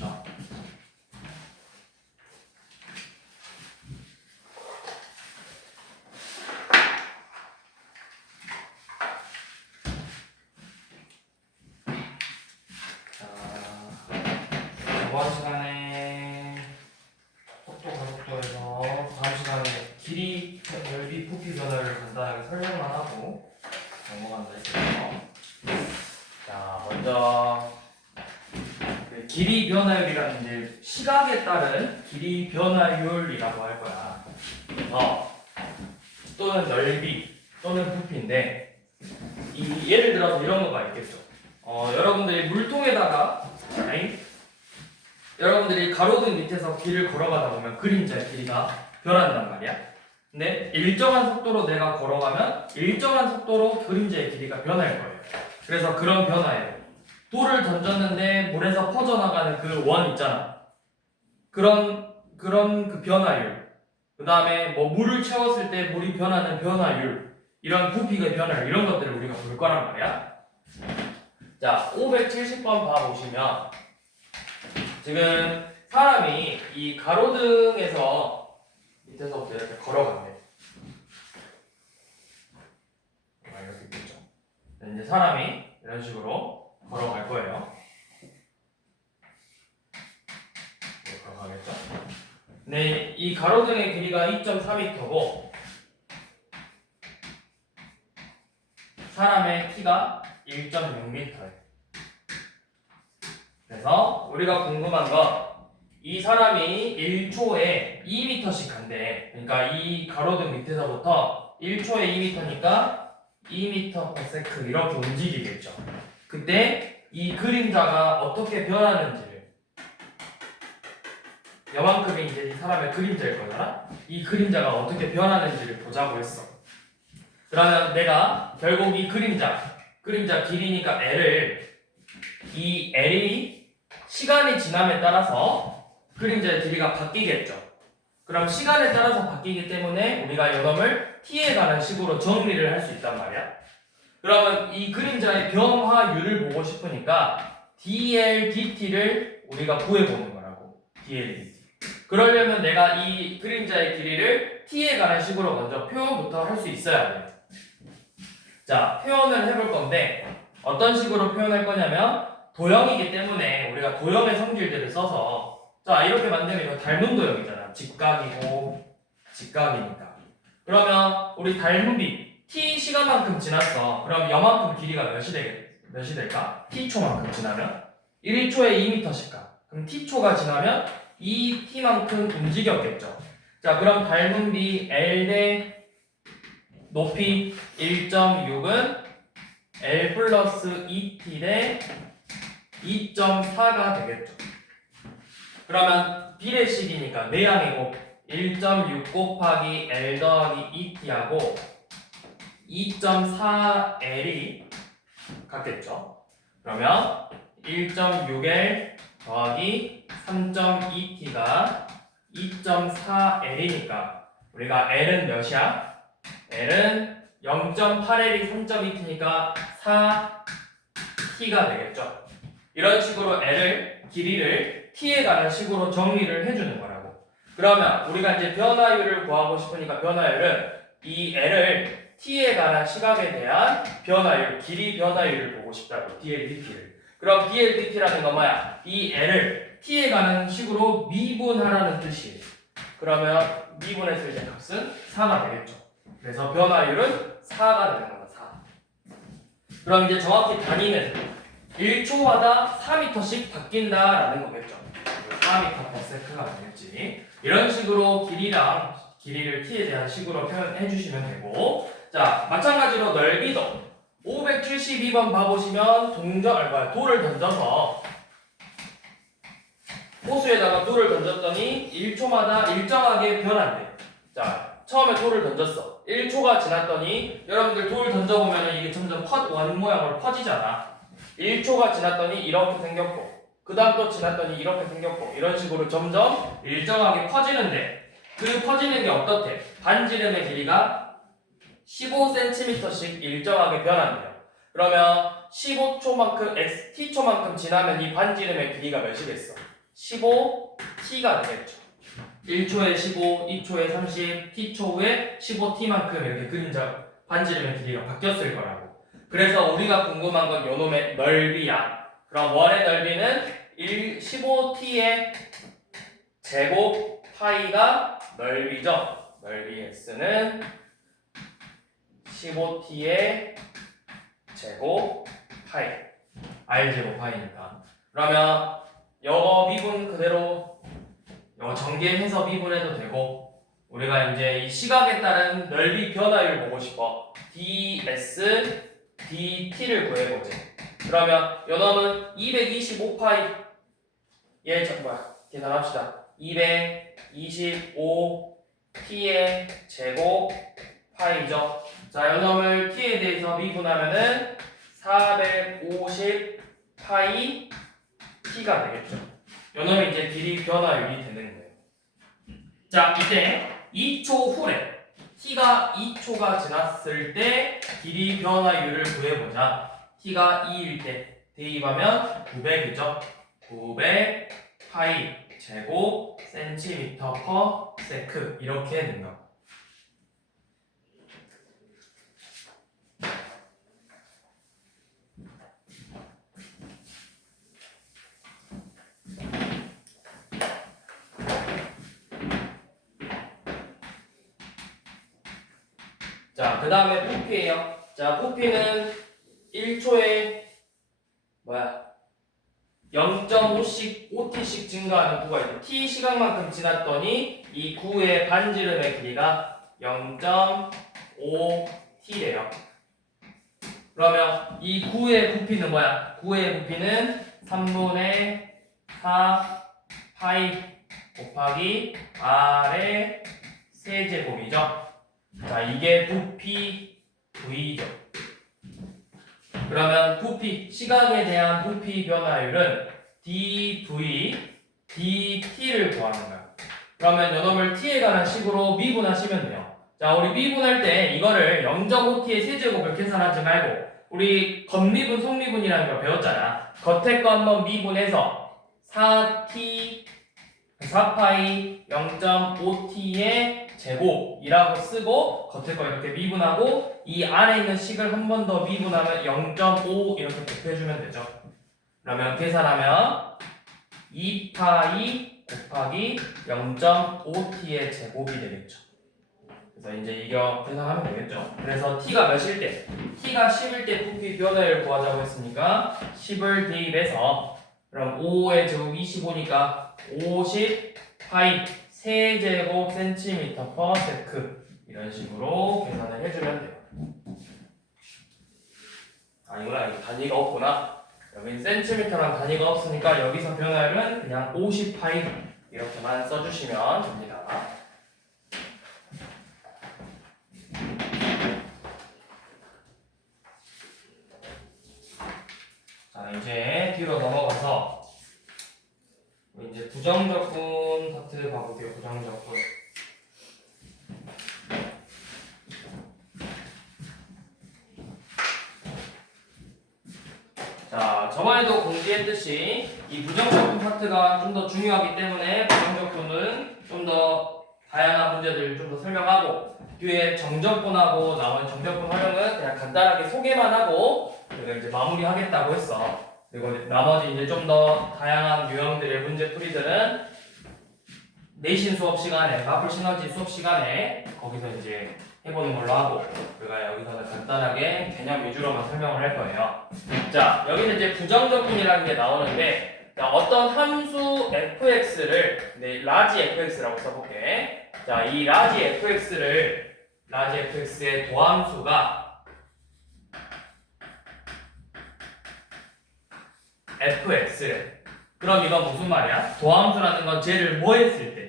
봅시다. 이번 시간에 속도 가속도에서 다음 시간에 길이, 넓이, 부피 변화를 간단하게 설명만 하고 넘어간다 했거든요. 자, 먼저 그 길이 변화율이라는 이제 시각에 따른 길이 변화율이라고 할 거야. 또는 넓이 또는 부피인데 예를 들어서 이런 거가 있겠죠. 여러분들이 물통에다가 여러분들이 가로등 밑에서 길을 걸어가다 보면 그림자의 길이가 변한단 말이야. 근데 일정한 속도로 내가 걸어가면 일정한 속도로 그림자의 길이가 변할 거예요. 그래서 그런 변화예요. 돌을 던졌는데 물에서 퍼져나가는 그 원 있잖아. 그런 그 변화율. 그 다음에 뭐 물을 채웠을 때 물이 변하는 변화율. 이런 부피의 변화율. 이런 것들을 우리가 볼 거란 말이야. 자, 570번 봐보시면 지금 사람이 이 가로등에서 밑에서부터 이렇게 걸어간대. 이렇게 있겠죠. 이제 사람이 이런 식으로 걸어갈 거예요. 걸어가겠죠. 네, 이 가로등의 길이가 2.4m고 사람의 키가 1.6m예요. 그래서 우리가 궁금한 건 이 사람이 1초에 2m씩 간대. 그러니까 이 가로등 밑에서부터 1초에 2m니까 2m/s 이렇게 움직이겠죠. 그때 이 그림자가 어떻게 변하는지를, 요만큼이 이제 이 사람의 그림자일 거잖아. 이 그림자가 어떻게 변하는지를 보자고 했어. 그러면 내가 결국 이 그림자 길이니까 이 L이 시간이 지남에 따라서 그림자의 길이가 바뀌겠죠. 그럼 시간에 따라서 바뀌기 때문에 우리가 요놈을 t에 관한 식으로 정리를 할 수 있단 말이야. 그러면 이 그림자의 변화율을 보고 싶으니까 dl dt를 우리가 구해보는 거라고. dl dt. 그러려면 내가 이 그림자의 길이를 t에 관한 식으로 먼저 표현부터 할 수 있어야 돼요. 자, 표현을 해볼 건데 어떤 식으로 표현할 거냐면 도형이기 때문에 우리가 도형의 성질들을 써서 자, 이렇게 만들면 이거 닮은 도형이잖아. 직각이고 직각이니까. 그러면 우리 닮은비 t 시간만큼 지났어. 그럼 요만큼 길이가 몇이 될까? t초만큼 지나면 1초에 2m씩 가. 그럼 t초가 지나면 2t만큼 움직였겠죠. 자, 그럼 닮은비 L 대 높이 1.6은 L 플러스 2t 대 2.4가 되겠죠. 그러면 비례식이니까 내양이고 1.6 곱하기 L 더하기 2t하고 2.4L이 같겠죠. 그러면 1.6L 더하기 3.2t가 2.4L이니까 우리가 L은 몇이야? L은 0.8L이 3.2t니까 4t가 되겠죠. 이런 식으로 길이를 t에 관한 식으로 정리를 해주는 거라고. 그러면 우리가 이제 변화율을 구하고 싶으니까 변화율은 이 L을 t에 관한 시각에 대한 변화율, 길이 변화율을 보고 싶다고. dl dt를. 그럼 dl dt라는 건 뭐야? 이 L을 t에 관한 식으로 미분하라는 뜻이에요. 그러면 미분했을 때 값은 4가 되겠죠. 그래서 변화율은 4가 되는 거다. 4. 그럼 이제 정확히 단위는 1초마다 4m씩 바뀐다라는 거겠죠. 4m/s가 되겠지. 이런 식으로 길이를 t에 대한 식으로 표현해 주시면 되고, 자, 마찬가지로 넓이도 572번 봐보시면 돌을 던져서 호수에다가 돌을 던졌더니 1초마다 일정하게 변한대. 자, 처음에 돌을 던졌어. 1초가 지났더니 여러분들 돌 던져보면 이게 점점 원 모양으로 퍼지잖아. 1초가 지났더니 이렇게 생겼고 그 다음 또 지났더니 이렇게 생겼고 이런 식으로 점점 일정하게 퍼지는데 그 퍼지는 게 어떻대? 반지름의 길이가 15cm씩 일정하게 변한대요. 그러면 15초만큼 t초만큼 지나면 이 반지름의 길이가 몇이겠어? 15t가 되겠죠. 1초에 15, 2초에 30, t초 후에 15t만큼 이렇게 그림자 반지름의 길이가 바뀌었을 거라고. 그래서 우리가 궁금한 건 요놈의 넓이야. 그럼 원의 넓이는 15t의 제곱 파이가 넓이죠. 넓이 x는 15t의 제곱 파이. r 제곱 파이니까. 그러면 요거 미분 그대로 요거 전개해서 미분해도 되고, 우리가 이제 이 시각에 따른 넓이 변화율 보고 싶어. ds, dt를 구해보지. 그러면 요 놈은 225파이 얘 뭐야? 계산합시다. 225t의 제곱 파이죠. 자, 요 놈을 t에 대해서 미분하면은 450 파이 t가 되겠죠. 요 놈이 이제 길이 변화율이 되는 거예요. 자, 이때 2초 후래. t가 2초가 지났을 때 길이 변화율을 구해보자. t가 2일 때 대입하면 900이죠. 900 파이 제곱 센티미터 퍼 세크 이렇게 된다. 자, 그 다음에 부피예요. 자, 부피는 1초에 0.5t씩 증가하는 구가 있고, t 시간만큼 지났더니 이 구의 반지름의 길이가 0.5t래요. 그러면 이 구의 부피는 뭐야? 구의 부피는 3분의 4 파이 곱하기 r의 세제곱이죠. 자, 이게 부피 v죠. 그러면 부피, 시간에 대한 부피 변화율은 dv, dt를 구하는 거야. 그러면 요놈을 t에 관한 식으로 미분하시면 돼요. 자, 우리 미분할 때 이거를 0.5t의 세제곱을 계산하지 말고 우리 겉미분, 속미분이라는 걸 배웠잖아. 겉에 거 한번 미분해서 4t, 4파이 0.5t의 제곱이라고 쓰고 겉에 거 이렇게 미분하고 이 안에 있는 식을 한 번 더 미분하면 0.5 이렇게 곱해주면 되죠. 그러면 계산하면 2파이 곱하기 0.5t의 제곱이 되겠죠. 그래서 이제 이거 계산하면 되겠죠. 그래서 t가 몇일 때? t가 10일 때 부피 변화율 구하자고 했으니까 10을 대입해서 그럼 5의 제곱 25니까 50 파이 세제곱 센티미터 퍼 세크 이런 식으로 계산을 해주면 돼요. 아니구나, 여기 단위가 없구나. 여기 센티미터랑 단위가 없으니까 여기서 변화율은 그냥 50 파이 이렇게만 써주시면 됩니다. 자, 이제 뒤로 넘어가서 이제 부정적분 파트 봐볼게요. 부정적분. 자, 저번에도 공지했듯이 이 부정적분 파트가 좀 더 중요하기 때문에 부정적분은 좀 더 다양한 문제들을 좀 더 설명하고, 뒤에 정적분하고 나머지 정적분 활용은 그냥 간단하게 소개만 하고 내가 이제 마무리하겠다고 했어. 그리고 나머지 이제 좀 더 다양한 유형들의 문제풀이들은 내신 수업 시간에, 마플 시너지 수업 시간에 거기서 이제 해보는 걸로 하고, 우리가 여기서는 간단하게 개념 위주로만 설명을 할 거예요. 자, 여기는 이제 부정적분이라는 게 나오는데, 자, 어떤 함수 fx를 라지 fx라고 써볼게. 자, 이 라지 fx의 도함수가 fx래. 그럼 이건 무슨 말이야? 도함수라는 건 쟤를 뭐 했을 때?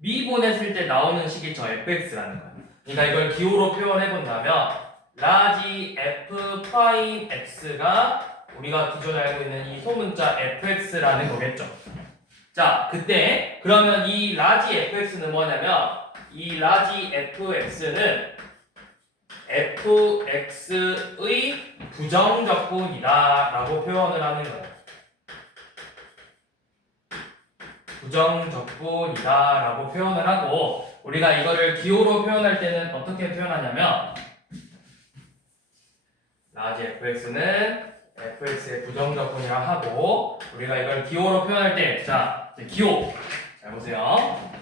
미분했을 때 나오는 식이 저 fx라는 거야. 그러니까 이걸 기호로 표현해 본다면 라지 f 프라임 x가 우리가 기존에 알고 있는 이 소문자 fx라는 거겠죠. 자, 그때 그러면 이 라지 fx는 뭐냐면 이 라지 fx는 fx의 부정적분이다 라고 표현을 하는 거예요. 부정적분이다라고 표현을 하고 우리가 이거를 기호로 표현할 때는 어떻게 표현하냐면 라지 fx는 fx의 부정적분이라 하고 우리가 이걸 기호로 표현할 때 자 기호 잘 보세요.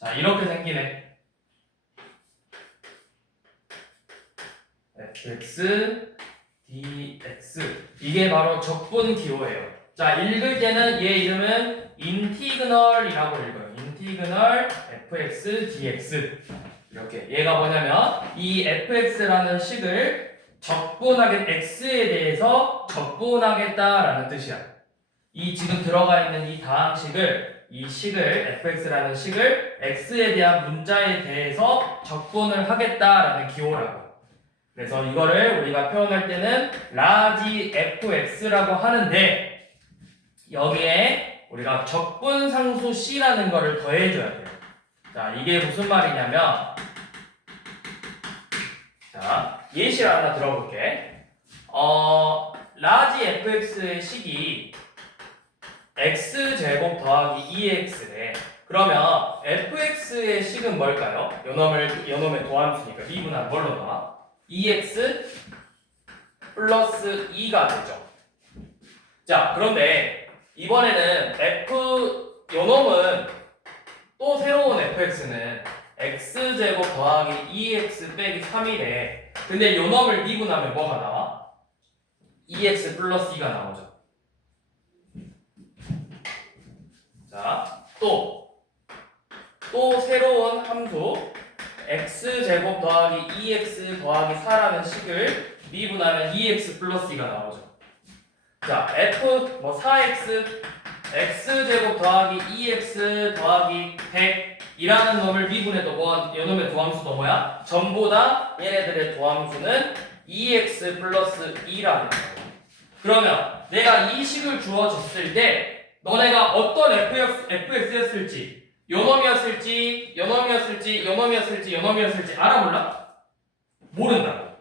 자 이렇게 생기네. fx dx 이게 바로 적분 기호예요. 자 읽을 때는 얘 이름은 인티그널이라고 읽어요. 인티그널 fx dx 이렇게 얘가 뭐냐면 이 fx라는 식을 적분하게 x에 대해서 적분하겠다라는 뜻이야. 이 지금 들어가 있는 이 다항식을 이 식을 fx라는 식을 x에 대한 문자에 대해서 적분을 하겠다라는 기호라고. 그래서 이거를 우리가 표현할 때는 라지 fx라고 하는데 여기에 우리가 적분상수 c라는 거를 더해줘야 돼요. 자 이게 무슨 말이냐면 자 예시를 하나 들어볼게. 라지 fx의 식이 x제곱 더하기 2x래. 그러면 fx의 식은 뭘까요? 요놈의 도함수니까 미분하면 뭘로 나와? 2x 플러스 2가 되죠. 자 그런데 이번에는 요놈은 또 새로운 fx는 x제곱 더하기 2x 빼기 3이래. 근데 요놈을 미분하면 뭐가 나와? 2x 플러스 2가 나오죠. 자, 또 새로운 함수 x제곱 더하기 2x 더하기 4라는 식을 미분하면 2x 플러스 2가 나오죠. 자, 4x x제곱 더하기 2x 더하기 100이라는 놈을 미분해도 요놈의 도함수도 뭐야? 전부 다 얘네들의 도함수는 2x 플러스 2라는 거예요. 그러면 내가 이 식을 주어줬을 때 너네가 어떤 fx였을지 요놈이었을지 알아 몰라? 모른다고.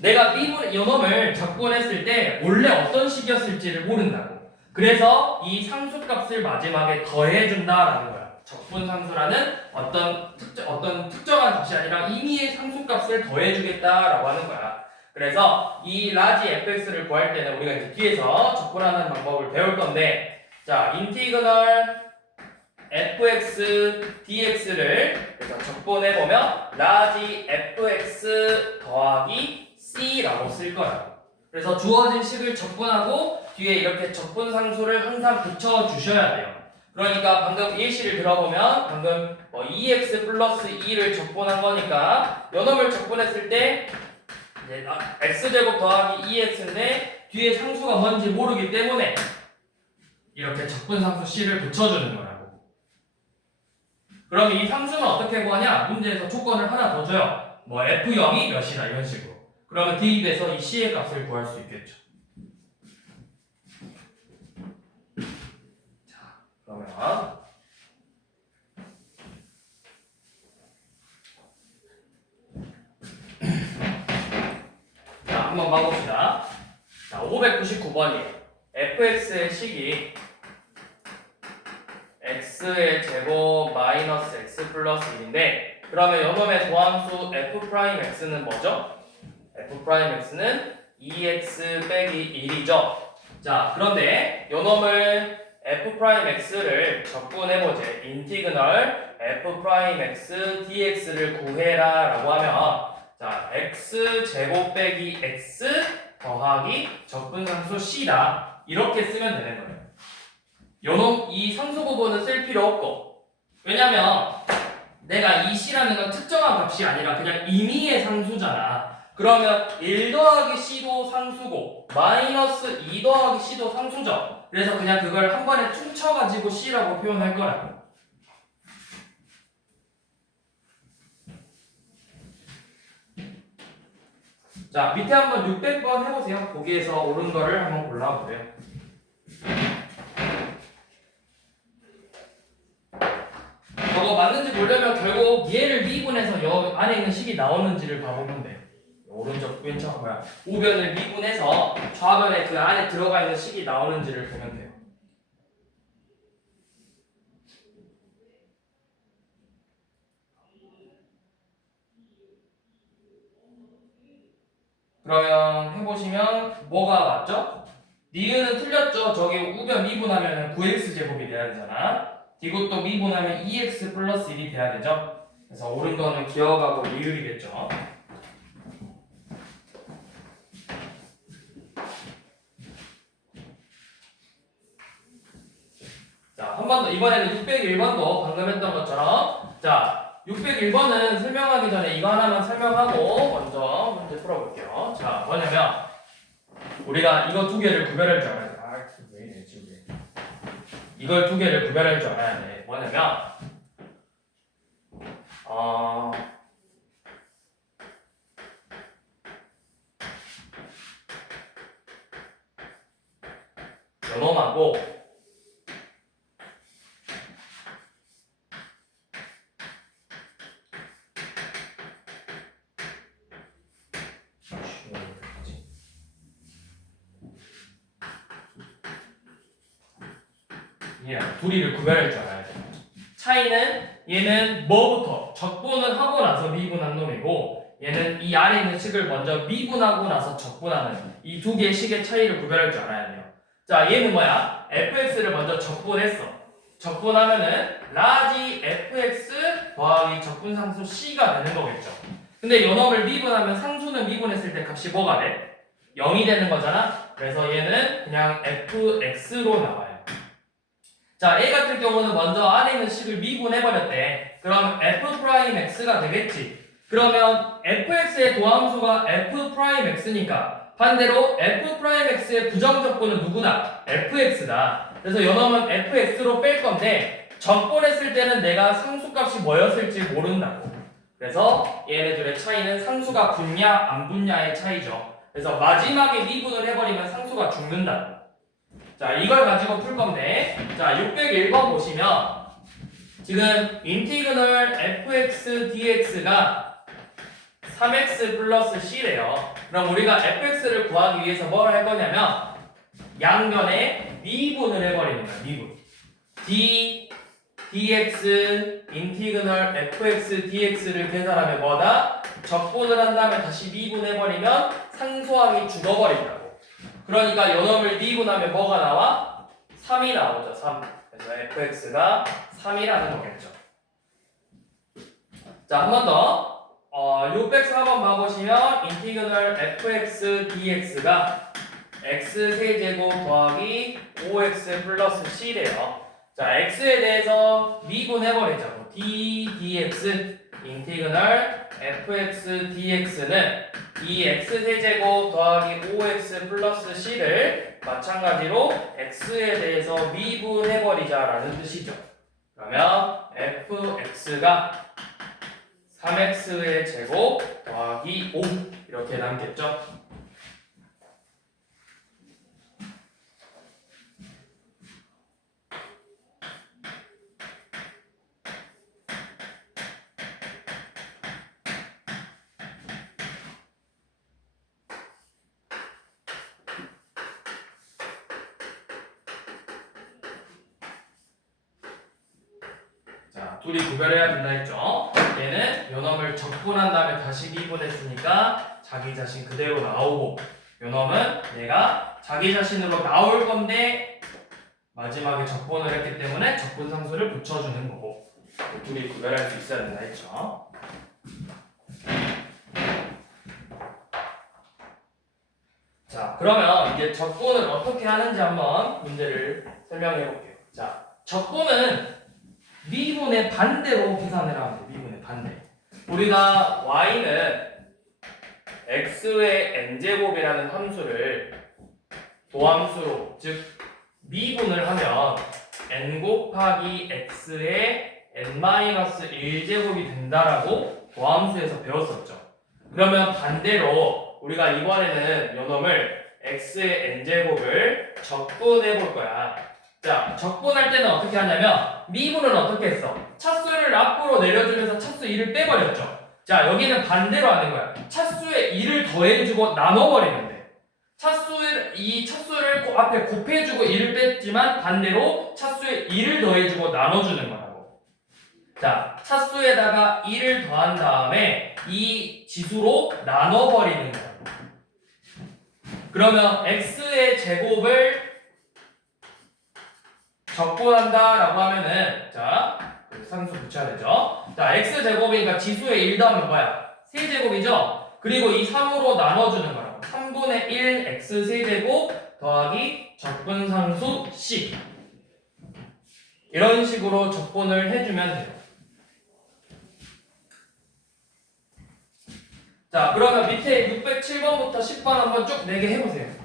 내가 요놈을 적분했을 때 원래 어떤 식이었을지를 모른다고. 그래서 이 상수값을 마지막에 더해준다라는 거야. 적분상수라는 어떤 특정한 값이 아니라 임의의 상수값을 더해주겠다라고 하는 거야. 그래서 이 라지 fx를 구할 때는 우리가 이제 뒤에서 적분하는 방법을 배울 건데, 자 인티그널 fx dx를 그래서 적분해 보면 라지 fx 더하기 c라고 쓸 거야. 그래서 주어진 식을 적분하고 뒤에 이렇게 적분상수를 항상 붙여 주셔야 돼요. 그러니까 방금 예시를 들어보면 방금 2x 플러스 2를 적분한 거니까 요놈을 적분했을 때 이제 x제곱 더하기 2x인데 뒤에 상수가 뭔지 모르기 때문에 이렇게 적분상수 c를 붙여주는 거라고. 그럼 이 상수는 어떻게 구하냐? 문제에서 조건을 하나 더 줘요. f0이 몇이다 이런 식으로. 그러면 대입해서 이 c의 값을 구할 수 있겠죠. 자, 그러면 자, 한번 봐봅시다. 자, 599번이에요. fx의 식이 x의 제곱 마이너스 x 플러스 1인데 그러면 요놈의 도함수 f'x는 뭐죠? f'x는 2x 빼기 1이죠. 자, 그런데 요놈을 f'x를 적분해보지. 인티그널 f'x dx를 구해라 라고 하면 자, x제곱 빼기 x 더하기 적분상수 c다 이렇게 쓰면 되는 거예요. 요놈 이 상수 구분은 쓸 필요 없고, 왜냐면 내가 이 c라는 건 특정한 값이 아니라 그냥 임의의 상수잖아. 그러면 1 더하기 c도 상수고 마이너스 2 더하기 c도 상수죠. 그래서 그냥 그걸 한 번에 퉁쳐가지고 c라고 표현할 거라고. 자, 밑에 한번 600번 해보세요. 거기에서 옳은 거를 한번 골라보세요. 저거 맞는지 보려면 결국 얘를 미분해서 여 안에 있는 식이 나오는지를 봐보면 돼. 오른쪽 왼쪽 우변을 미분해서 좌변에 그 안에 들어가 있는 식이 나오는지를 보면 돼요. 그러면 해보시면 뭐가 맞죠? 니은은 틀렸죠? 저기 우변 미분하면 9x제곱이 돼야 되잖아. 이것도 미분하면 2x 플러스 1이 돼야 되죠? 그래서 옳은 거는 기억하고 리을이겠죠. 자, 한 번 더. 이번에는 601번도 방금 했던 것처럼. 자, 601번은 설명하기 전에 이거 하나만 설명하고 먼저 문제 풀어볼게요. 자, 뭐냐면 우리가 이거 두 개를 구별할 줄 알아야 돼. 왜 이래, 지금. 이걸 두 개를 구별할 줄 알아야 돼. 뭐냐면 요놈하고 둘이를 구별할 줄 알아야 돼. 차이는 얘는 뭐부터 적분을 하고 나서 미분한 놈이고 얘는 이 아래 있는 식을 먼저 미분하고 나서 적분하는 이 두 개의 식의 차이를 구별할 줄 알아야 돼요. 자, 얘는 뭐야? fx를 먼저 적분했어. 적분하면은 라지 fx 더하기 적분상수 c가 되는 거겠죠. 근데 요 놈을 미분하면 상수는 미분했을 때 값이 뭐가 돼? 0이 되는 거잖아. 그래서 얘는 그냥 fx로 나와요. 자, A 같은 경우는 먼저 안에 있는 식을 미분해버렸대. 그럼 f'x가 되겠지. 그러면 fx의 도함수가 f'x니까 반대로 f'x의 부정적분은 누구나? fx다. 그래서 요놈은 fx로 뺄 건데 적분했을 때는 내가 상수값이 뭐였을지 모른다고. 그래서 얘네들의 차이는 상수가 붙냐 안 붙냐의 차이죠. 그래서 마지막에 미분을 해버리면 상수가 죽는다. 자, 이걸 가지고 풀 건데, 자, 601번 보시면 지금 인티그널 fx dx가 3x 플러스 c래요. 그럼 우리가 fx를 구하기 위해서 뭘 할 거냐면 양변에 미분을 해버리는 거야. 미분. dx 인티그널 fx dx를 계산하면 뭐다? 적분을 한 다음에 다시 미분해버리면 상수항이 죽어버린다고. 그러니까 요놈을 미분하면 뭐가 나와? 3이 나오죠. 3. 그래서 fx가 3이라는 거겠죠. 자, 한 번 더. 604번 봐보시면 인티그널 fx dx가 x세제곱 더하기 5x 플러스 c래요. 자, x에 대해서 미분해버리죠. dx 인티그널 fx dx는 이 x세제곱 더하기 5x 플러스 c를 마찬가지로 x에 대해서 미분해버리자라는 뜻이죠. 그러면 fx가 3x의 제곱 더하기 5 이렇게 남겠죠. 둘이 구별해야 된다 했죠. 얘는 요놈을 적분한 다음에 다시 미분했으니까 자기 자신 그대로 나오고 요놈은 얘가 자기 자신으로 나올 건데 마지막에 적분을 했기 때문에 적분상수를 붙여주는 거고 둘이 구별할 수 있어야 된다 했죠. 자, 그러면 이제 적분을 어떻게 하는지 한번 문제를 설명해 볼게요. 자, 적분은 미분의 반대로 계산을 하면 돼. 미분의 반대. 우리가 y는 x의 n제곱이라는 함수를 도함수로 즉 미분을 하면 n 곱하기 x의 n-1제곱이 된다라고 도함수에서 배웠었죠. 그러면 반대로 우리가 이번에는 요놈을 x의 n제곱을 적분해 볼 거야. 자, 적분할 때는 어떻게 하냐면 미분은 어떻게 했어? 차수를 앞으로 내려주면서 차수 2를 빼버렸죠. 자, 여기는 반대로 하는 거야. 차수에 2를 더해주고 나눠버리면 돼. 이 차수를 앞에 곱해주고 2를 뺐지만 반대로 차수에 2를 더해주고 나눠주는 거라고. 자, 차수에다가 2를 더한 다음에 이 지수로 나눠버리는 거라고. 그러면 x의 제곱을 적분한다라고 하면은 자 상수 붙여야 되죠. 자 x 제곱이니까 지수의 1 더하면 뭐야? 세제곱이죠. 그리고 이 3으로 나눠주는 거라고. 3분의 1 x 세제곱 더하기 적분상수 c 이런 식으로 적분을 해주면 돼요. 자 그러면 밑에 607번부터 10번 한번 쭉 4개 해보세요.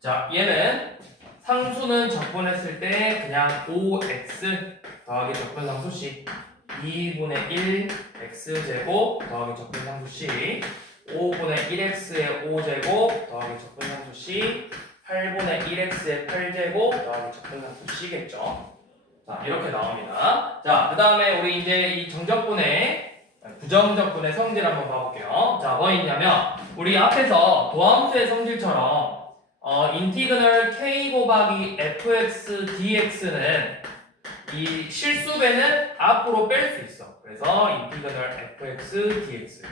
자, 얘는 상수는 적분했을 때 그냥 5x 더하기 적분상수 c 2분의 1 x제곱 더하기 적분상수 c 5분의 1x의 5제곱 더하기 적분상수 c 8분의 1x의 8제곱 더하기 적분상수 c겠죠. 자, 이렇게 나옵니다. 자, 그 다음에 우리 이제 이 정적분의 부정적분의 성질 한번 봐볼게요. 자, 뭐 있냐면 우리 앞에서 도함수의 성질처럼 인티그널 k 곱하기 fx dx는 이 실수배는 앞으로 뺄 수 있어. 그래서 인티그널 fx dx.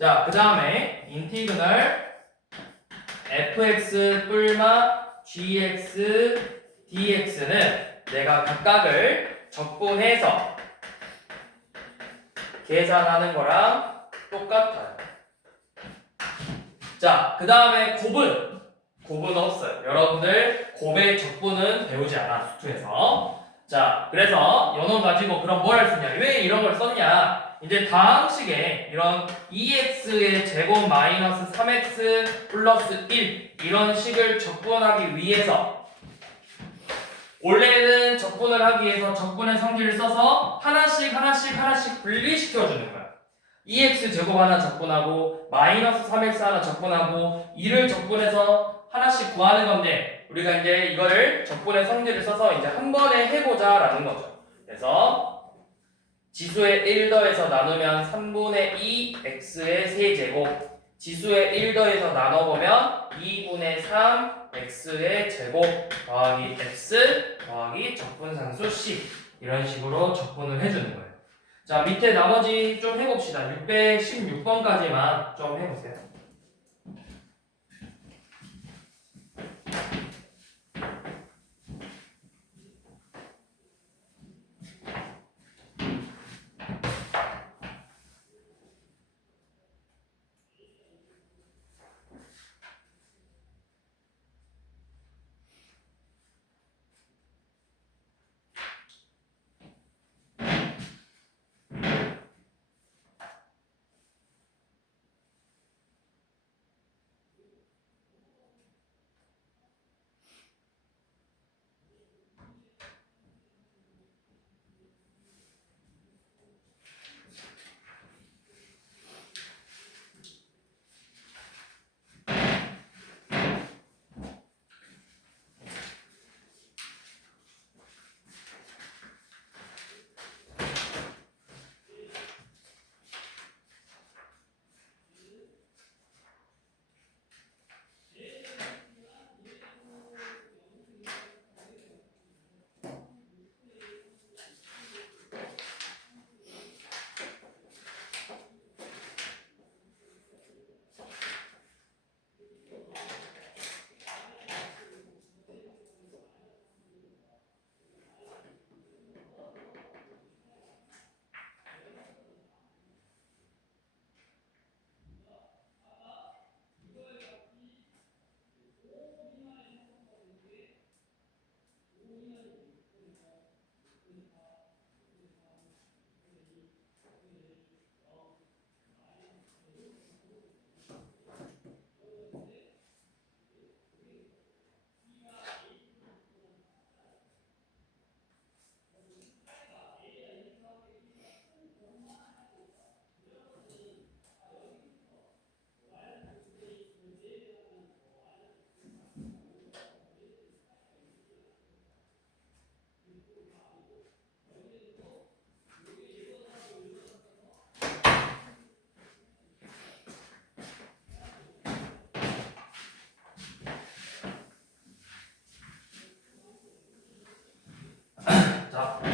자, 그 다음에 인티그널 fx 뿔마 gx dx는 내가 각각을 적분해서 계산하는 거랑 똑같아요. 자, 그 다음에 곱은 없어요. 여러분들 곱의 적분은 배우지 않아 수투에서. 자, 그래서 연원 가지고 그럼 뭘 할 수 있냐? 왜 이런 걸 썼냐? 이제 다항식에 이런 2x의 제곱 마이너스 3x 플러스 1 이런 식을 적분하기 위해서 원래는 적분을 하기 위해서 적분의 성질을 써서 하나씩 분리시켜주는 거야. 2x 제곱 하나 적분하고 마이너스 3x 하나 적분하고 2를 적분해서 하나씩 구하는 건데 우리가 이제 이거를 적분의 성질을 써서 이제 한 번에 해보자 라는 거죠. 그래서 지수의 1 더해서 나누면 3분의 2 x의 세제곱 지수의 1 더해서 나눠보면 2분의 3 x의 제곱 더하기 x 더하기 적분상수 c 이런 식으로 적분을 해주는 거예요. 자, 밑에 나머지 좀 해봅시다. 616번까지만 좀 해보세요.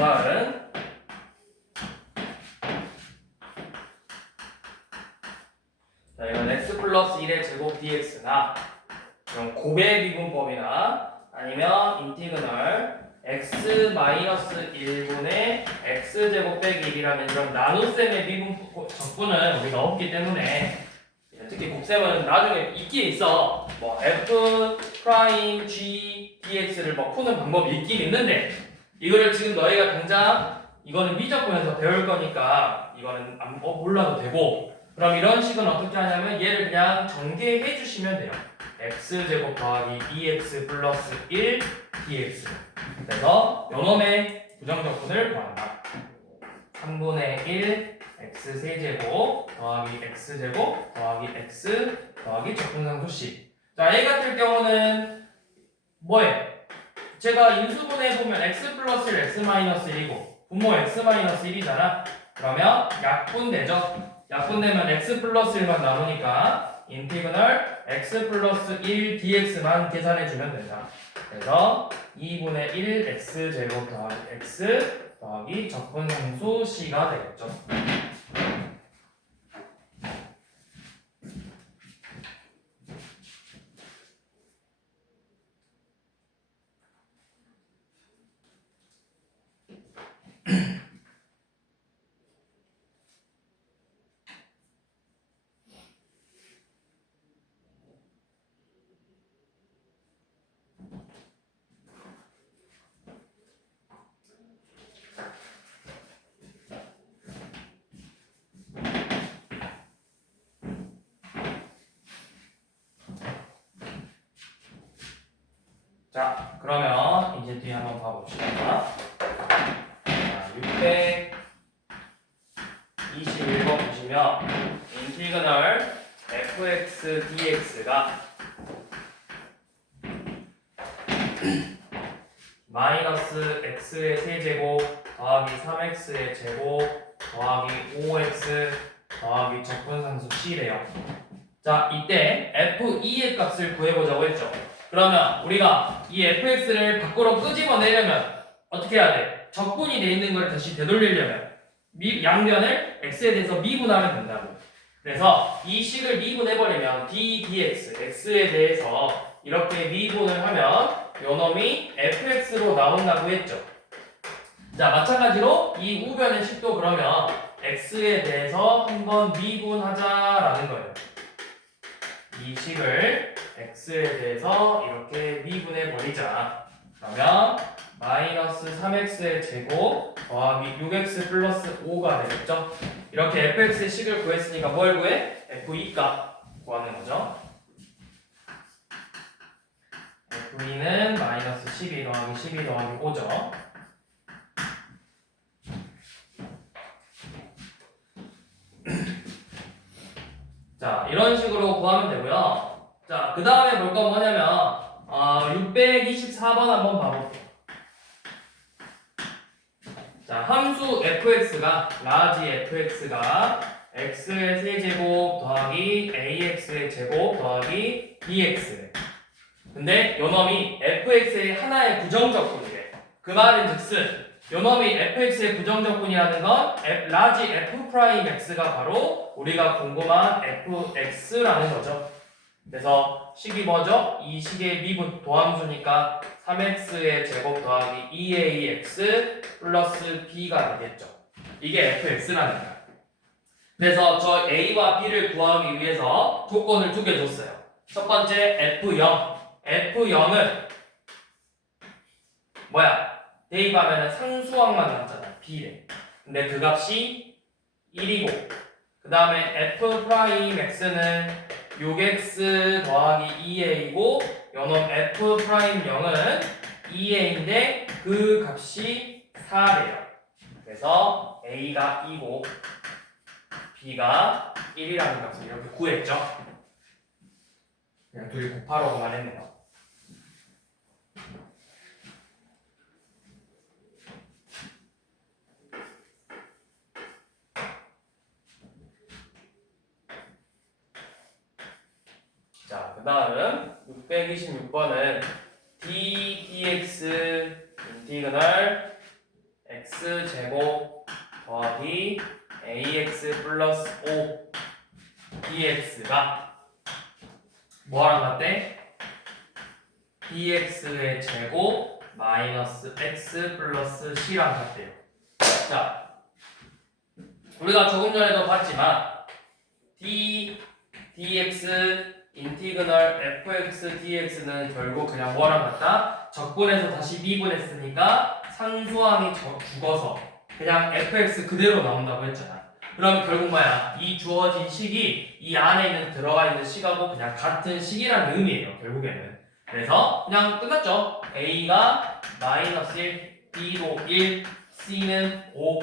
다음 자, 이건 x 플러스 1의 제곱 dx나 이런 곱의 미분법이나 아니면 인티그널 x 마이너스 1분의 x제곱 빼기 1이라는 이런 나눗셈의 미분 적분은 우리가 없기 때문에 특히 곱셈은 나중에 있긴 있어. 뭐 f 프라임 g dx를 뭐 푸는 방법이 있긴 있는데 이거를 지금 너희가 당장 이거는 미적분에서 배울 거니까 이거는 몰라도 되고, 그럼 이런 식은 어떻게 하냐면 얘를 그냥 전개해 주시면 돼요. x제곱 더하기 2x 플러스 1 dx. 그래서 요놈의 부정적분을 구한다. 3분의 1 x 세제곱 더하기 x제곱 더하기 x 더하기 적분상수 c. 자, A 같은 경우는 뭐예요? 제가 인수분해 보면 x 플러스 1 x 마이너스 1이고 분모 x 마이너스 1이잖아. 그러면 약분되죠. 약분되면 x 플러스 1만 나오니까 인티그널 x 플러스 1 dx만 계산해주면 된다. 그래서 2분의 1 x제곱 더하기 x 더하기 적분상수 c가 되겠죠. 자, 그러면 이제 뒤에 한번 봐봅시다. 자, 621번 보시면 인티그널 fx dx가 마이너스 x의 세제곱 더하기 3x의 제곱 더하기 5x 더하기 적분상수 c래요. 자, 이때 f2의 값을 구해보자고 했죠. 그러면 우리가 이 fx를 밖으로 끄집어내려면 어떻게 해야 돼? 적분이 돼 있는 걸 다시 되돌리려면 양변을 x에 대해서 미분하면 된다고. 그래서 이 식을 미분해버리면 d dx, x에 대해서 이렇게 미분을 하면 요놈이 fx로 나온다고 했죠. 자, 마찬가지로 이 우변의 식도 그러면 x에 대해서 한번 미분하자라는 거예요. 이 식을 x에 대해서 이렇게 미분해 버리자. 그러면 마이너스 3x의 제곱 더하기 6x 플러스 5가 되겠죠. 이렇게 fx의 식을 구했으니까 뭘 구해? f2 값 구하는 거죠. f2는 마이너스 12 더하기 12 더하기 5죠. 자, 이런 식으로 구하면 되고요. 자, 그 다음에 볼 건 뭐냐면 624번 한번 봐볼게요. 자, 함수 fx가 라지 fx가 x의 세제곱 더하기 ax의 제곱 더하기 dx. 근데 요놈이 fx의 하나의 부정적분이래. 그 말은 즉슨 요놈이 fx의 부정적분이라는 건 라지 f'x가 바로 우리가 궁금한 fx라는 거죠. 그래서 식이 뭐죠? 이 식의 미분 도함수니까 3x의 제곱 더하기 2ax 플러스 b가 되겠죠. 이게 fx라는 거야. 그래서 저 a와 b를 구하기 위해서 조건을 두 개 줬어요. 첫 번째 f0. f0은 뭐야? 대입하면 상수항만 남잖아. b래. 근데 그 값이 1이고 그 다음에 f'x는 6x 더하기 2a이고 요놈 f'0은 2a인데 그 값이 4래요. 그래서 a가 2고 b가 1이라는 값을 이렇게 구했죠. 그냥 둘이 곱하라고만 했네요. 자, 그 다음 626번은 d dx 인티그널 x x제곱 더하기 ax 플러스 5 dx가 뭐랑 같대? dx의 제곱 마이너스 x 플러스 c랑 같대요. 자, 우리가 조금 전에도 봤지만 dx 인티그널 fx dx는 결국 그냥 뭐랑 같다? 적분해서 다시 미분했으니까 상수항이 죽어서 그냥 fx 그대로 나온다고 했잖아. 그럼 결국 뭐야? 이 주어진 식이 이 안에 있는 들어가 있는 식하고 그냥 같은 식이라는 의미예요. 결국에는. 그래서 그냥 끝났죠. a가 마이너스 1, b도 1, c는 5.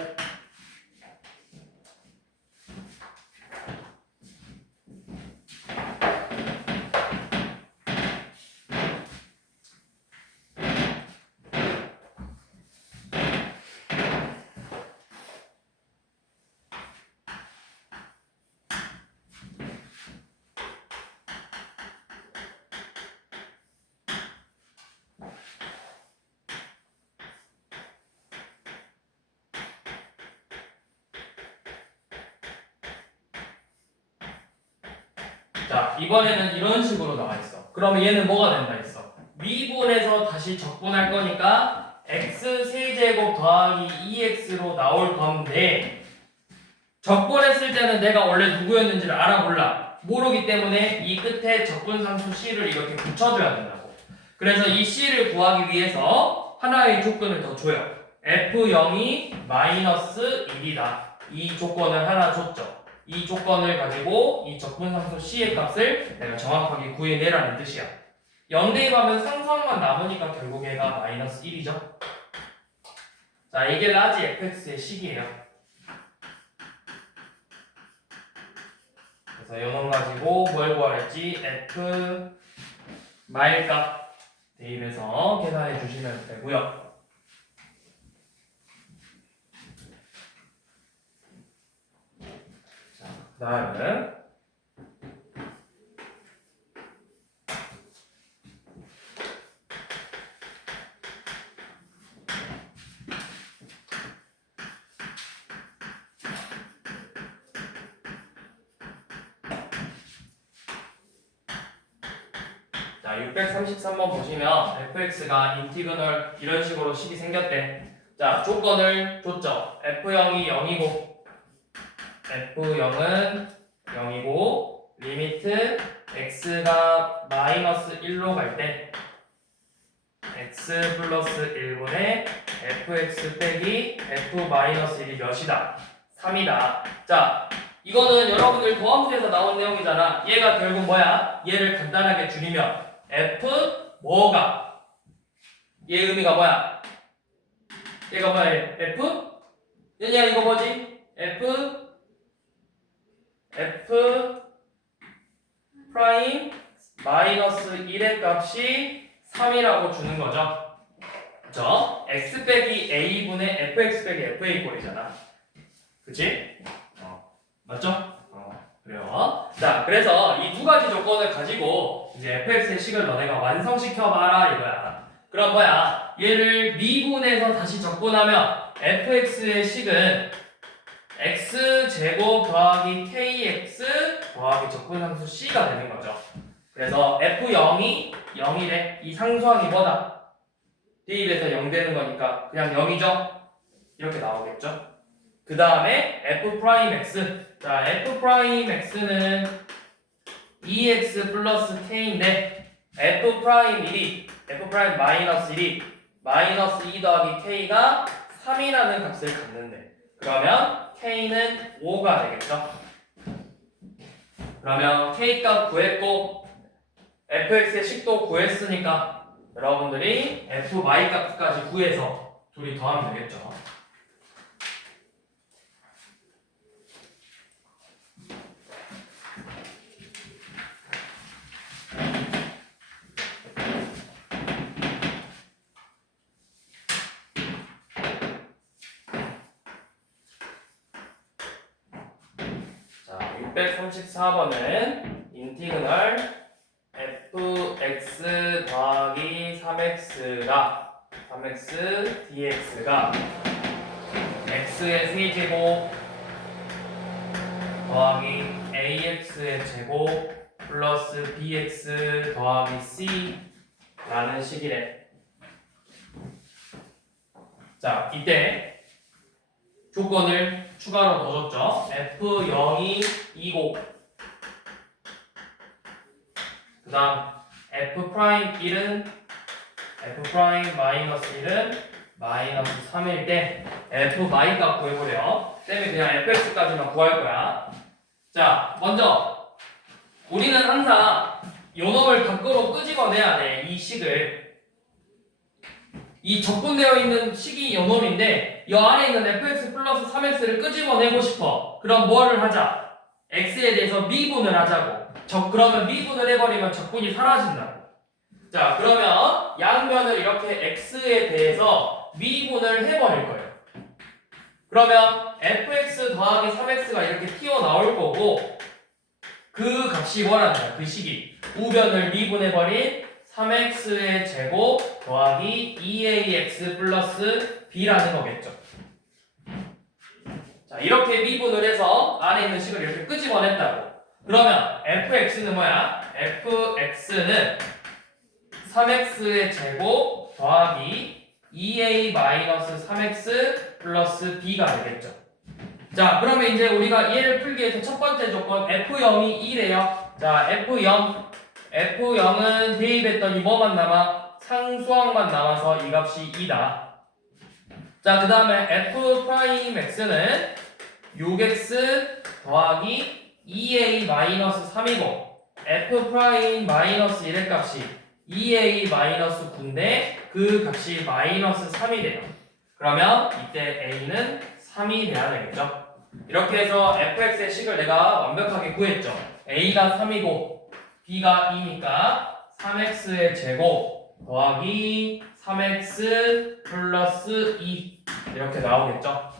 자, 이번에는 이런 식으로 나와 있어. 그러면 얘는 뭐가 된다 했어? 미분해서 다시 적분할 거니까 x 세제곱 더하기 2x로 나올 건데 적분했을 때는 내가 원래 누구였는지를 알아볼라. 모르기 때문에 이 끝에 적분상수 c를 이렇게 붙여줘야 된다고. 그래서 이 c를 구하기 위해서 하나의 조건을 더 줘요. f0이 마이너스 1이다. 이 조건을 하나 줬죠. 이 조건을 가지고 이 적분상수 c의 값을 내가 정확하게 구해내라는 뜻이야. 0 대입하면 상수항만 남으니까 결국 얘가 마이너스 1이죠. 자, 이게 라지 fx의 식이에요. 그래서 이놈 가지고 뭘 구하랬지? f 마일값 대입해서 계산해 주시면 되고요. 그 다음은 자, 633번 보시면 fx가 인티그널 이런 식으로 식이 생겼대. 자, 조건을 줬죠. f0이 0이고 f0은 0이고 리미트 x가 마이너스 1로 갈 때 x 플러스 1분의 fx 빼기 f 마이너스 1이 몇이다? 3이다. 자, 이거는 여러분들 도함수에서 나온 내용이잖아. 얘가 결국 뭐야? 얘를 간단하게 줄이면 f 뭐가? 얘 의미가 뭐야? 얘가 뭐야? f? 얘냐 이거 뭐지? f 프라임 마이너스 1의 값이 3이라고 주는 거죠. 그쵸? x 빼기 a분의 fx 빼기 fa 꼴이잖아. 그치? 맞죠? 그래요. 자, 그래서 이 두 가지 조건을 가지고 이제 fx의 식을 너네가 완성시켜봐라 이거야. 그럼 뭐야? 얘를 미분해서 다시 적분하면 fx의 식은 x제곱 더하기 kx 더하기 적분상수 c가 되는 거죠. 그래서 f0이 0이래. 이 상수항이 뭐다? 대입해서 0 되는 거니까 그냥 0이죠? 이렇게 나오겠죠? 그 다음에 f'x. 자, f'x는 2x 플러스 k인데 f'1이 f' 마이너스 1이 마이너스 2 더하기 k가 3이라는 값을 갖는데 그러면 k는 5가 되겠죠? 그러면 k값 구했고 fx의 식도 구했으니까 여러분들이 f y 값까지 구해서 둘이 더하면 되겠죠? 자, 634번은 인티그널 fx 더하기 3x dx가 x의 세제곱 더하기 ax의 제곱 플러스 bx 더하기 c 라는 식이래. 자, 이때 조건을 추가로 더 줬죠. f0이 2고 그 다음 f'1은 f'-1은 마이너스 3일 때 f' 값 구해보래요. 쌤이 그냥 fx까지만 구할 거야. 자, 먼저 우리는 항상 요놈을 밖으로 끄집어내야 돼. 이 식을. 이 적분되어 있는 식이 요놈인데 이 안에 있는 fx 플러스 3x를 끄집어내고 싶어. 그럼 뭐를 하자? x에 대해서 미분을 하자고. 그러면 미분을 해버리면 적분이 사라진다고. 자, 그러면 양면을 이렇게 x에 대해서 미분을 해버릴 거예요. 그러면 fx 더하기 3x가 이렇게 튀어나올 거고 그 값이 뭐라는 거야? 그 식이 우변을 미분해버린 3x의 제곱 더하기 2ax 플러스 b라는 거겠죠. 자, 이렇게 미분을 해서 안에 있는 식을 이렇게 끄집어냈다고. 그러면 fx는 뭐야? fx는 3x의 제곱 더하기 2a-3x 플러스 b가 되겠죠. 자, 그러면 이제 우리가 얘를 풀기 위해서 첫 번째 조건 f0이 2래요. 자, f0은 대입했더니 뭐만 남아? 상수항만 남아서 이 값이 2다. 자, 그 다음에 f'x는 6x 더하기 2a-3이고 f'-1의 값이 2a-9인데 그 값이 마이너스 3이 돼요. 그러면 이때 a는 3이 돼야 되겠죠. 이렇게 해서 fx의 식을 내가 완벽하게 구했죠. a가 3이고 b가 2니까 3x의 제곱 더하기 3x 플러스 2 이렇게 나오겠죠.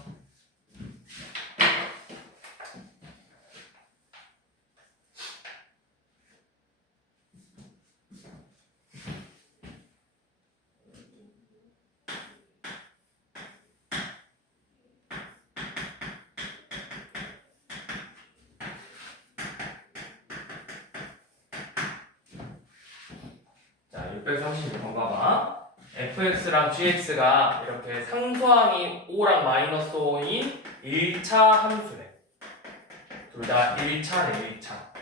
자, 636번 봐봐. fx랑 gx가 이렇게 상수항이 5랑 마이너스 5인 1차 함수래. 둘 다 1차래, 1차.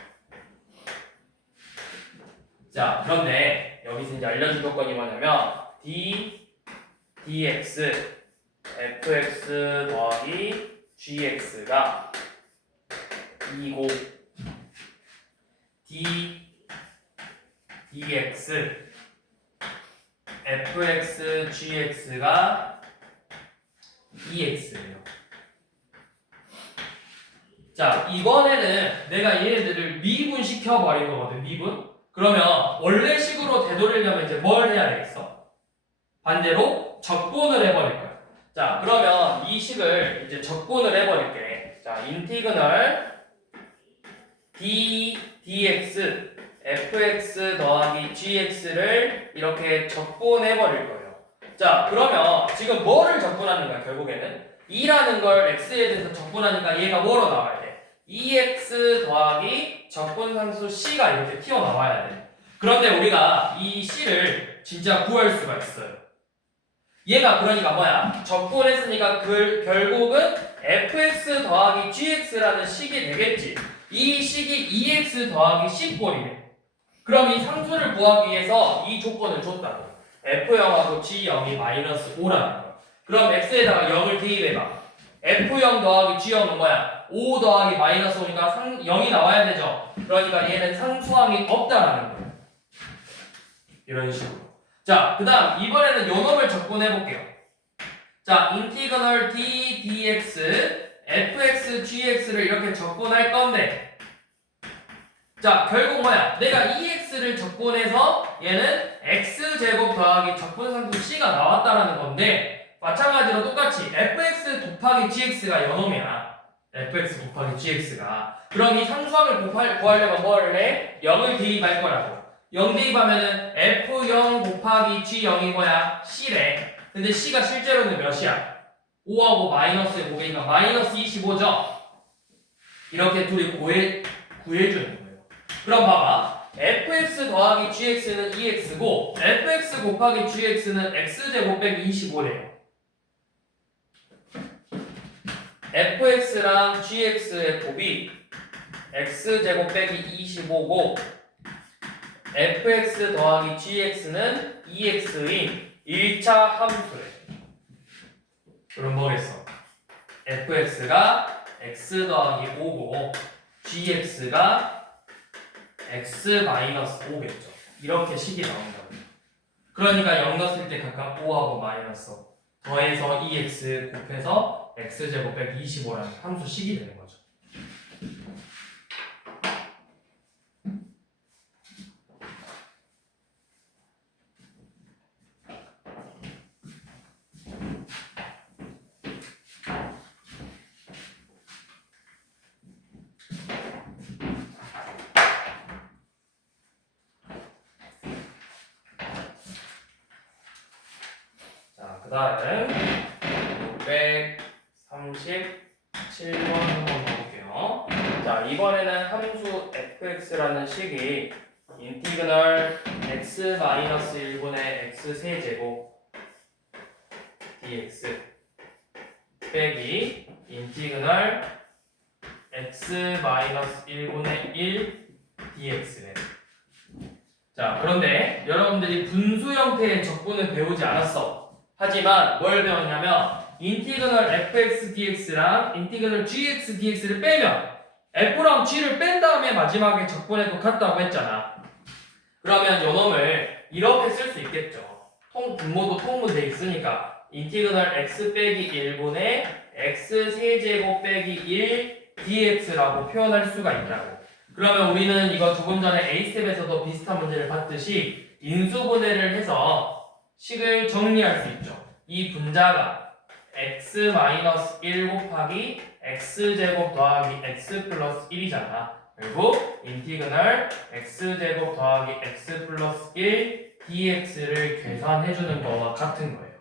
자, 그런데 여기서 이제 알려준 조건이 뭐냐면 dx fx 더하기 gx가 2고 dx fx gx가 2x예요. 자, 이번에는 내가 얘네들을 미분시켜 버린 거거든. 미분. 그러면 원래 식으로 되돌리려면 이제 뭘 해야 되겠어? 반대로 적분을 해버릴 거야. 자, 그러면 이 식을 이제 적분을 해버릴게. 자, 인티그널 dx fx 더하기 gx를 이렇게 적분해버릴 거예요. 자, 그러면 지금 뭐를 적분하는 거야, 결국에는? 2라는 걸 x에 대해서 적분하니까 얘가 뭐로 나와야 돼? 2x 더하기 적분상수 c가 이렇게 튀어나와야 돼. 그런데 우리가 이 c를 진짜 구할 수가 있어요. 얘가 그러니까 뭐야? 적분했으니까 결국은 fx 더하기 gx라는 식이 되겠지. 이 식이 2x 더하기 c꼴이네. 그럼 이 상수를 구하기 위해서 이 조건을 줬다고. f0하고 g0이 마이너스 5라는 거야. 그럼 x에다가 0을 대입해봐. f0 더하기 g0은 뭐야? 5 더하기 마이너스 5니까 0이 나와야 되죠. 그러니까 얘는 상수항이 없다라는 거야. 이런 식으로. 자, 그 다음 이번에는 요 놈을 적분해볼게요. 자, 인티그널 d dx fx gx를 이렇게 적분할 건데, 자, 결국 뭐야? 내가 2x를 적분해서 얘는 x제곱 더하기 적분상수 c가 나왔다라는 건데, 마찬가지로 똑같이 fx 곱하기 gx가 요놈이야. fx 곱하기 gx가. 그럼 이 상수항을 구하려면 뭘 해? 0을 대입할 거라고. 0 대입하면은 f0 곱하기 g0이 뭐야? c래. 근데 c가 실제로는 몇이야? 5하고 마이너스의 곱이니까 마이너스 25죠? 이렇게 둘이 구해주는 거예요. 그럼 봐봐. fx 더하기 gx는 2x고 fx 곱하기 gx는 x제곱 빼기 25래요. fx랑 gx의 곱이 x제곱 빼기 25고 fx 더하기 gx는 2x인 1차 함수래. 그럼 뭐겠어? fx가 x 더하기 5고 gx가 x 마이너스 5겠죠. 이렇게 식이 나온다고. 그러니까 0 넣었을 때 각각 5하고 마이너스 더해서 2x 곱해서 x제곱 빼기 25라는 함수 식이 되는 거죠. 그 다음은 637번 한번 볼게요. 자, 이번에는 함수 fx라는 식이 인티그널 x-1분의 x 세제곱 dx 빼기 인티그널 x-1분의 1 dx래. 자, 그런데 여러분들이 분수 형태의 적분을 배우지 않았어. 하지만 뭘 배웠냐면 인티그널 fx dx랑 인티그널 gx dx를 빼면 f랑 g를 뺀 다음에 마지막에 적분해도 같다고 했잖아. 그러면 요놈을 이렇게 쓸 수 있겠죠. 분모도 통분돼 있으니까 인티그널 x 빼기 1분의 x 세제곱 빼기 1 dx라고 표현할 수가 있다고. 그러면 우리는 이거 조금 전에 A스텝에서도 비슷한 문제를 봤듯이 인수분해를 해서 식을 정리할 수 있죠. 이 분자가 x-1 곱하기 x제곱 더하기 x 플러스 1이잖아. 그리고 인티그널 x제곱 더하기 x 플러스 1 dx를 계산해주는 거와 같은 거예요.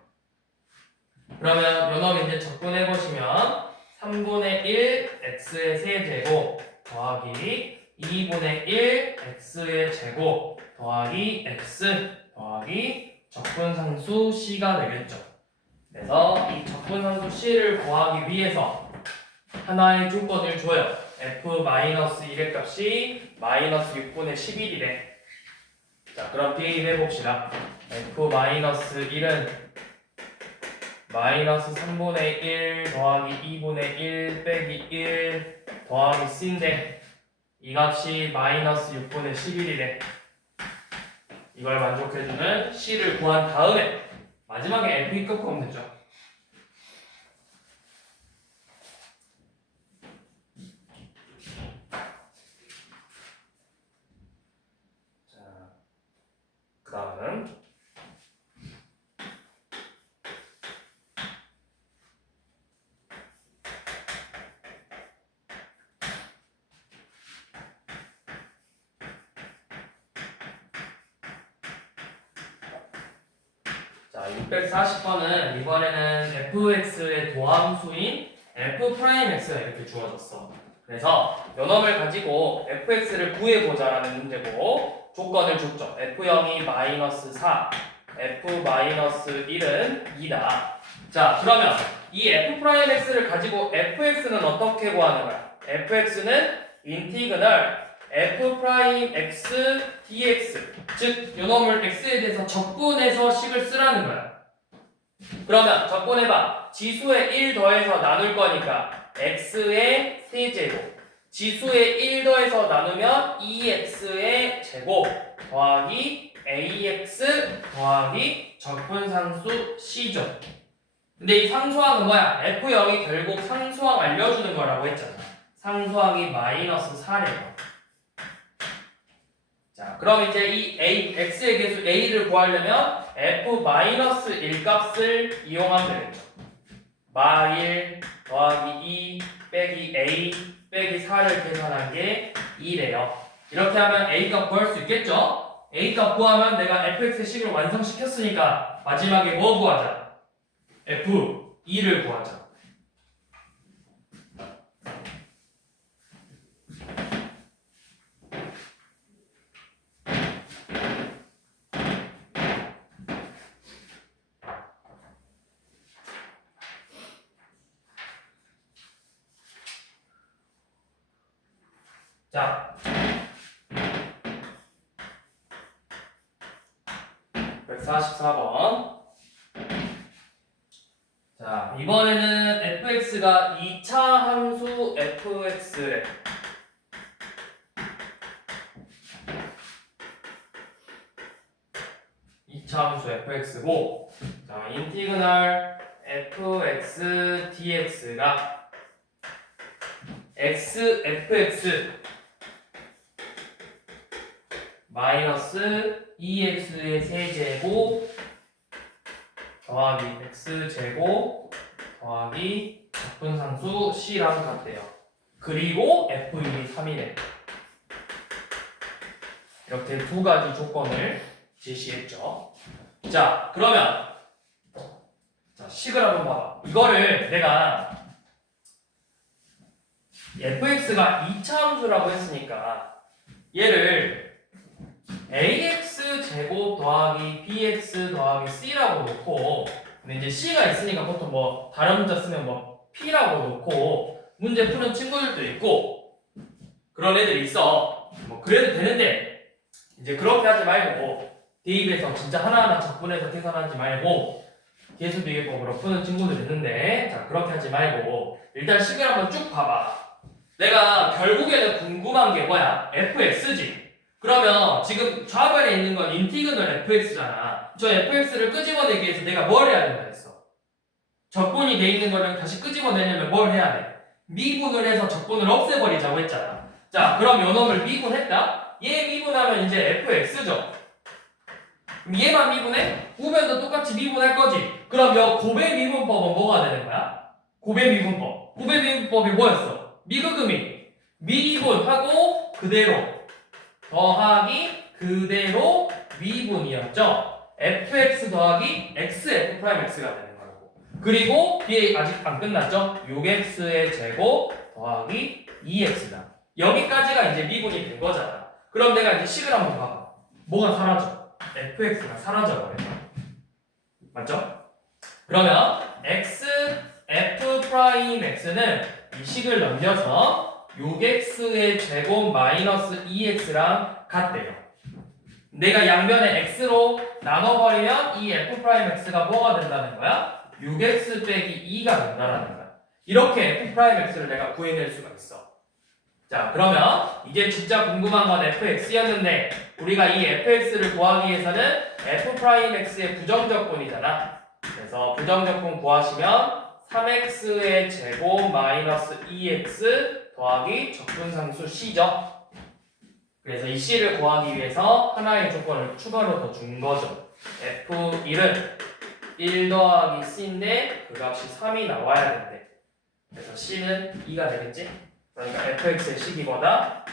그러면 요놈 이제 적분해보시면 3분의 1 x의 세제곱 더하기 2분의 1 x의 제곱 더하기 x 더하기 적분상수 c가 되겠죠. 그래서 이 적분상수 c를 구하기 위해서 하나의 조건을 줘요. f-1의 값이 마이너스 6분의 11이래. 자, 그럼 대입해봅시다. f-1은 마이너스 3분의 1 더하기 2분의 1 빼기 1 더하기 c인데 이 값이 마이너스 6분의 11이래. 이걸 만족해주는 c를 구한 다음에 마지막에 f 값 구하면 되죠. 자, 그 다음은 자, 640번은 이번에는 fx의 도함수인 f'x가 이렇게 주어졌어. 그래서 요놈을 가지고 fx를 구해보자라는 문제고 조건을 줬죠. f0이 마이너스 4, f-1은 2다. 자, 그러면 이 f'x를 가지고 fx는 어떻게 구하는 거야? fx는 인티그널 f'x dx, 즉 요놈을 x에 대해서 적분해서 식을 쓰라는 거야. 그러면 적분해봐. 지수에 1 더해서 나눌 거니까 x의 세제곱, 지수에 1 더해서 나누면 2x의 제곱 더하기 ax 더하기 적분상수 c죠. 근데 이 상수항은 뭐야? f0이 결국 상수항 알려주는 거라고 했잖아. 상수항이 마이너스 4래요. 자, 그럼 이제 이 x의 개수 a를 구하려면 f-1 값을 이용하면 되겠죠. 마1 더하기 2 빼기 a 빼기 4를 계산한 게 2래요. 이렇게 하면 a 값 구할 수 있겠죠? a 값 구하면 내가 fx의 식을 완성시켰으니까 마지막에 뭐 구하자? f 2를 구하자. 자, 144번. 자, 이번에는 fx가 2차 함수 fx래. 2차 함수 fx고, 자, 인티그널 fx dx가 x fx 마이너스 2x의 세제곱 더하기 x제곱 더하기 적분상수 c랑 같대요. 그리고 f1이 3이네. 이렇게 두 가지 조건을 제시했죠. 자, 그러면 자, 식을 한번 봐봐. 이거를 내가 fx가 2차 함수라고 했으니까 얘를 ax 제곱 더하기 bx 더하기 c라고 놓고, 근데 이제 c가 있으니까 보통 뭐 다른 문자 쓰면 뭐 p라고 놓고 문제 푸는 친구들도 있고 그런 애들이 있어. 뭐 그래도 되는데 이제 그렇게 하지 말고 대입해서 진짜 하나하나 적분해서 계산하지 말고 계수비교법으로 푸는 친구들 있는데, 자, 그렇게 하지 말고 일단 식을 한번 쭉 봐봐. 내가 결국에는 궁금한 게 뭐야? fx지. 그러면 지금 좌변에 있는 건 인티그널 fx잖아. 저 fx를 끄집어내기 위해서 내가 뭘 해야 된다 했어? 적분이 돼 있는 거를 다시 끄집어내려면 뭘 해야 돼? 미분을 해서 적분을 없애버리자고 했잖아. 자, 그럼 요 놈을 미분했다? 얘 미분하면 이제 fx죠. 그럼 얘만 미분해? 우변도 똑같이 미분할 거지. 그럼 요 곱의 미분법은 뭐가 되는 거야? 곱의 미분법. 곱의 미분법이 뭐였어? 미그금이 미분하고 그대로 더하기 그대로 미분이었죠. fx 더하기 xf'x가 되는 거고. 그리고 뒤에 아직 안 끝났죠. 6x의 제곱 더하기 2x다. 여기까지가 이제 미분이 된 거잖아. 그럼 내가 이제 식을 한번 봐봐. 뭐가 사라져? fx가 사라져버려. 맞죠? 그러면 f'x는 이 식을 넘겨서 6x의 제곱 마이너스 2x랑 같대요. 내가 양변에 x로 나눠버리면 이 f'x가 뭐가 된다는 거야? 6x 빼기 2가 된다는 거야. 이렇게 f'x를 내가 구해낼 수가 있어. 자, 그러면 이게 진짜 궁금한 건 fx였는데 우리가 이 fx를 구하기 위해서는 f'x의 부정적분이잖아. 그래서 부정적분 구하시면 3x의 제곱 마이너스 2x 더하기 적분상수 c죠. 그래서 이 c를 구하기 위해서 하나의 조건을 추가로 더 준 거죠. f1은 1 더하기 c인데 그 값이 3이 나와야 된대. 그래서 c는 2가 되겠지? 그러니까 fx의 식이보다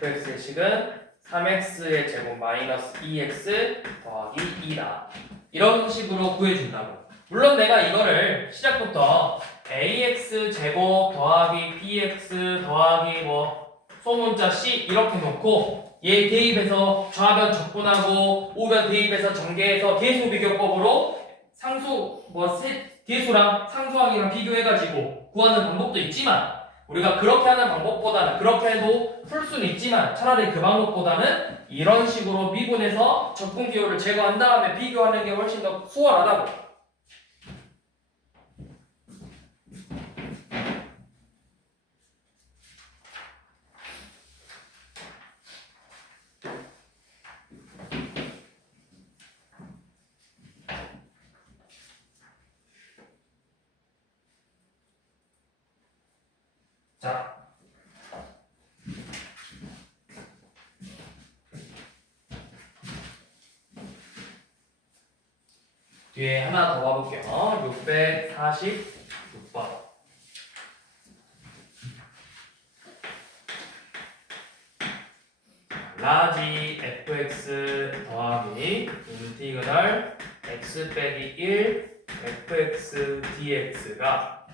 fx의 식은 3x의 제곱 마이너스 2x 더하기 2다. 이런 식으로 구해준다고. 물론 내가 이거를 시작부터 ax 제곱 더하기 bx 더하기 뭐 소문자 c 이렇게 놓고 얘 대입해서 좌변 적분하고 우변 대입해서 전개해서 계수비교법으로 상수 계수랑 상수항이랑 비교해가지고 구하는 방법도 있지만, 우리가 그렇게 하는 방법보다는, 그렇게 해도 풀 수는 있지만 차라리 그 방법보다는 이런 식으로 미분해서 적분 기호를 제거한 다음에 비교하는 게 훨씬 더 수월하다고. 자, 뒤에 하나 더 봐볼게요. 646번. 라지 fx 더하기 인티그널 x 빼기 1 fx dx가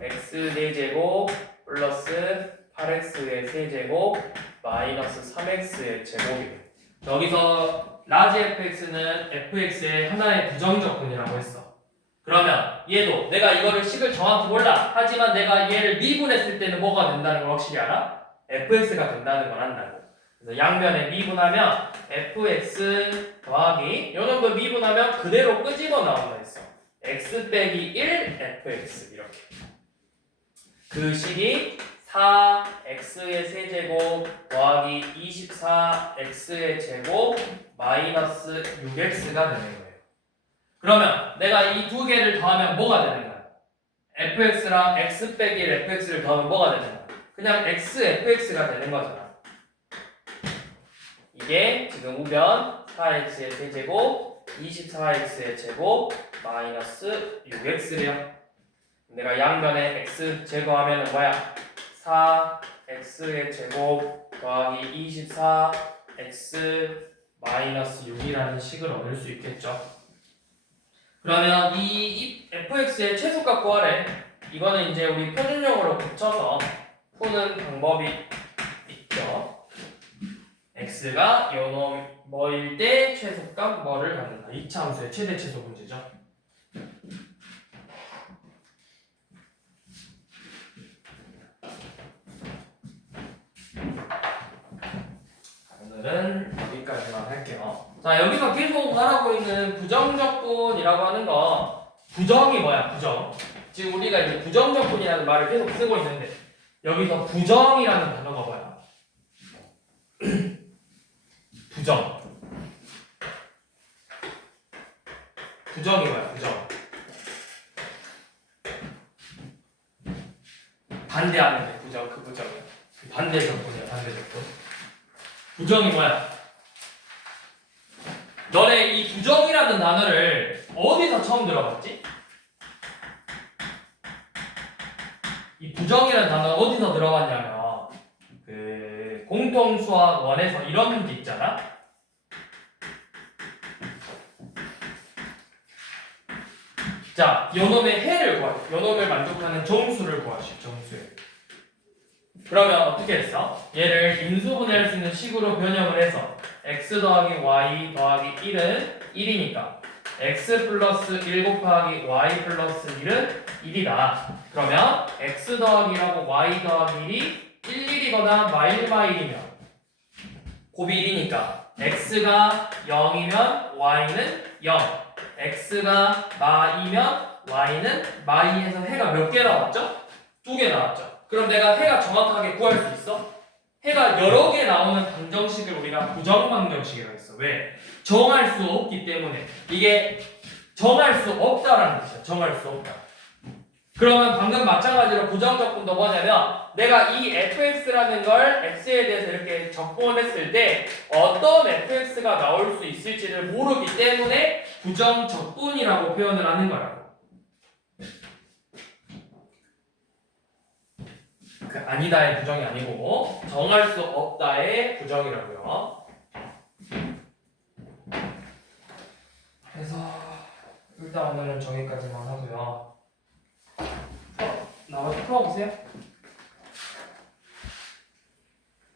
x 4제곱 플러스 8x의 세제곱 마이너스 3x의 제곱이에요. 여기서 라지 fx는 fx의 하나의 부정적분이라고 했어. 그러면 얘도 내가 이거를 식을 정확히 몰라. 하지만 내가 얘를 미분했을 때는 뭐가 된다는 걸 확실히 알아? fx가 된다는 걸 안다고. 그래서 양면에 미분하면 fx 더하기 요 놈도 미분하면 그대로 끄집어 나온다 했어. x 빼기 1 fx 이렇게. 그 식이 4x의 세제곱 더하기 24x의 제곱 마이너스 6x가 되는 거예요. 그러면 내가 이 두 개를 더하면 뭐가 되는 거야? fx랑 x 빼기 1 fx를 더하면 뭐가 되는 거야? 그냥 x fx가 되는 거잖아. 이게 지금 우변 4x의 세제곱 24x의 제곱 마이너스 6x래요. 내가 양변에 x 제거하면 뭐야? 4x의 제곱 더하기 24x 마이너스 6이라는 식을 얻을 수 있겠죠. 그러면 이 fx의 최소값 구하래. 이거는 이제 우리 표준형으로 붙여서 푸는 방법이 있죠. x가 요놈 뭐일 때 최소값 뭐를 갖는다. 이차 함수의 최대 최소 문제죠. 오늘은 여기까지만 할게요. 자, 여기서 계속 말하고 있는 부정적분이라고 하는 거, 부정이 뭐야? 부정. 지금 우리가 이제 부정적분이라는 말을 계속 쓰고 있는데 여기서 부정이라는 단어가 뭐야? 부정. 부정이 뭐야? 부정. 반대하는 게 부정. 그 부정이 반대적분이야. 반대적분. 부정이 뭐야? 너네 이 부정이라는 단어를 어디서 처음 들어봤지? 이 부정이라는 단어 어디서 들어봤냐면 그 공통수학 1에서 이런 문제 있잖아. 자, 요놈의 해를 구하시. 요놈을 만족하는 정수를 구하시. 정수에. 그러면 어떻게 했어? 얘를 인수분해할 수 있는 식으로 변형을 해서 x 더하기 y 더하기 1은 1이니까 x 플러스 1 곱하기 y 플러스 1은 1이다. 그러면 x 더하기 1하고 y 더하기 1이 1이거나 마일마일이면 곱이 1이니까 x가 0이면 y는 0, x가 마이면 y는 마이에서 해가 몇 개 나왔죠? 2개 나왔죠. 그럼 내가 해가 정확하게 구할 수 있어? 해가 여러 개 나오는 방정식을 우리가 부정방정식이라고 했어. 왜? 정할 수 없기 때문에. 이게 정할 수 없다라는 뜻이야. 정할 수 없다. 그러면 방금 마찬가지로 부정적분도 뭐냐면 내가 이 fx라는 걸 x에 대해서 이렇게 적분을 했을 때 어떤 fx가 나올 수 있을지를 모르기 때문에 부정적분이라고 표현을 하는 거라고. 그 아니다의 부정이 아니고 정할 수 없다의 부정이라고요. 그래서 일단 오늘은 저기까지만 하고요. 나머지 풀어보세요.